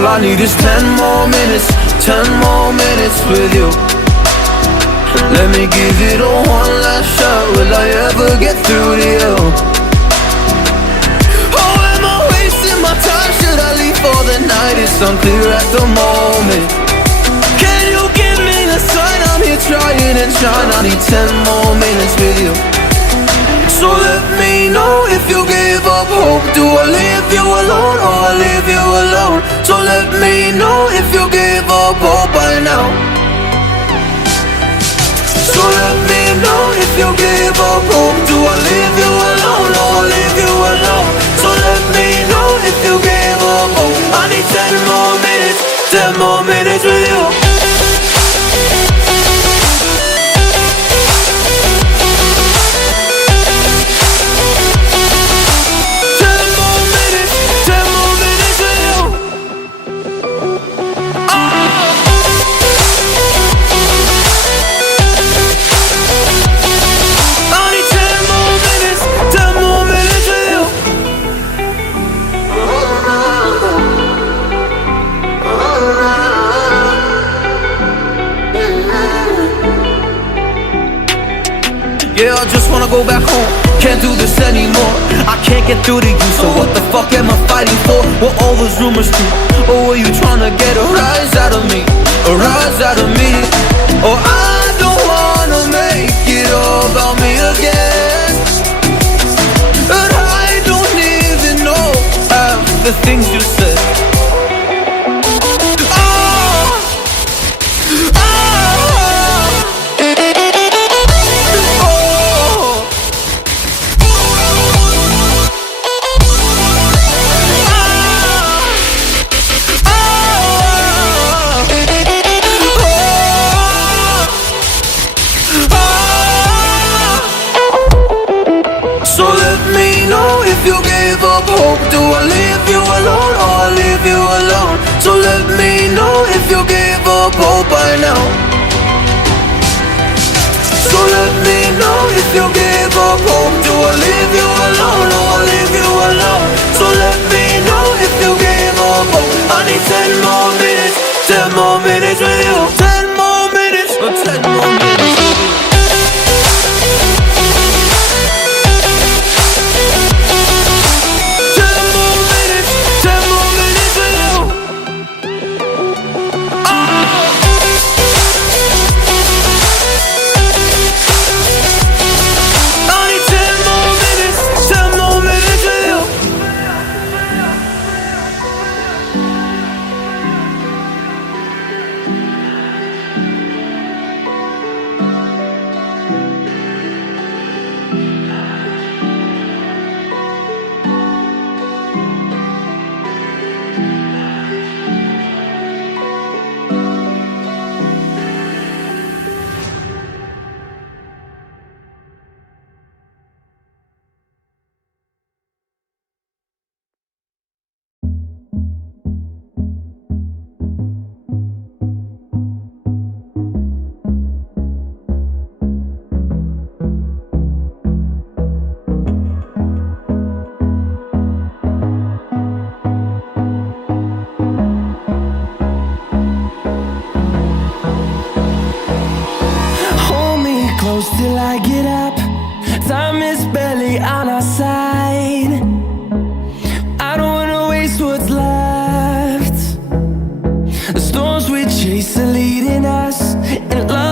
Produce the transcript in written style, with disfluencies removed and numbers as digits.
All I need is 10 more minutes, 10 more minutes with you. Let me give it a one last shot. Will I ever get through to you? Oh, am I wasting my time? Should I leave for the night? It's unclear at the moment. Can you give me a sign? I'm here trying and trying. I need 10 more minutes with you. So let me know if you gave up hope. Do I leave you alone or I leave you alone? So let me know if you gave up hope by now. So let me know if you gave up hope. Do I leave you alone or I leave you alone? So let me know if you gave up hope. I need 10 more minutes, 10 more minutes with you. Yeah, I just wanna go back home. Can't do this anymore. I can't get through to you, so what the fuck am I fighting for? Were all those rumors true? Or were you trying to get a rise out of me? A rise out of me? Or I don't wanna make it all about me again. And I don't even know half the things you said. So let me know if you gave up hope. Do I leave you alone or I leave you alone? So let me know if you gave up hope by now. So let me know if you gave up hope. Do I leave you alone or I leave you alone? So let me know if you gave up hope. I need 10 more minutes, 10 more minutes with you. 10 more minutes, or 10 more minutes with you. Till I get up, time is barely on our side. I don't wanna waste what's left. The storms we chase are leading us, and love